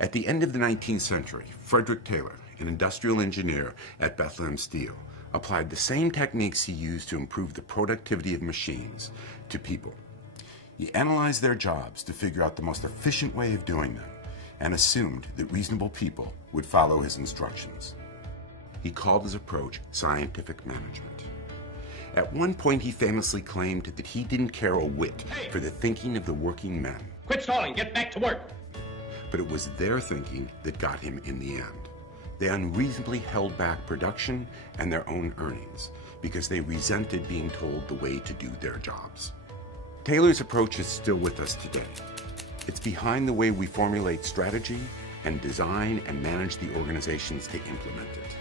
At the end of the 19th century, Frederick Taylor, an industrial engineer at Bethlehem Steel, applied the same techniques he used to improve the productivity of machines to people. He analyzed their jobs to figure out the most efficient way of doing them and assumed that reasonable people would follow his instructions. He called his approach scientific management. At one point, he famously claimed that he didn't care a whit for the thinking of the working men. Quit stalling, get back to work. But it was their thinking that got him in the end. They unreasonably held back production and their own earnings because they resented being told the way to do their jobs. Taylor's approach is still with us today. It's behind the way we formulate strategy and design and manage the organizations to implement it.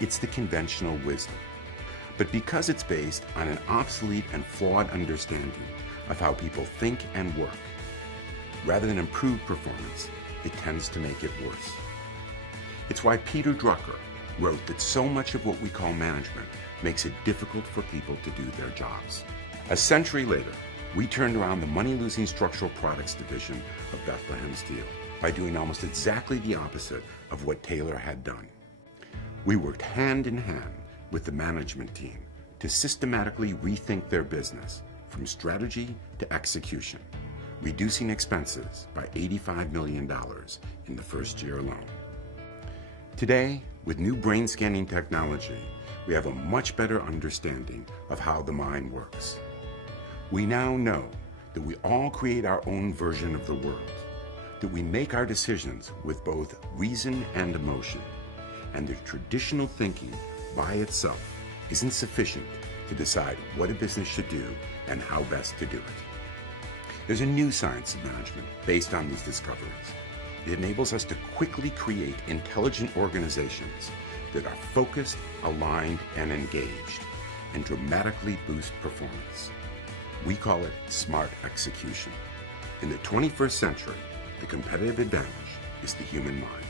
It's the conventional wisdom. But because it's based on an obsolete and flawed understanding of how people think and work, rather than improve performance, it tends to make it worse. It's why Peter Drucker wrote that so much of what we call management makes it difficult for people to do their jobs. A century later, we turned around the money-losing structural products division of Bethlehem Steel by doing almost exactly the opposite of what Taylor had done. We worked hand in hand with the management team to systematically rethink their business from strategy to execution, reducing expenses by $85 million in the first year alone. Today, with new brain scanning technology, we have a much better understanding of how the mind works. We now know that we all create our own version of the world, that we make our decisions with both reason and emotion, and that traditional thinking by itself isn't sufficient to decide what a business should do and how best to do it. There's a new science of management based on these discoveries. It enables us to quickly create intelligent organizations that are focused, aligned, and engaged, and dramatically boost performance. We call it smart execution. In the 21st century, the competitive advantage is the human mind.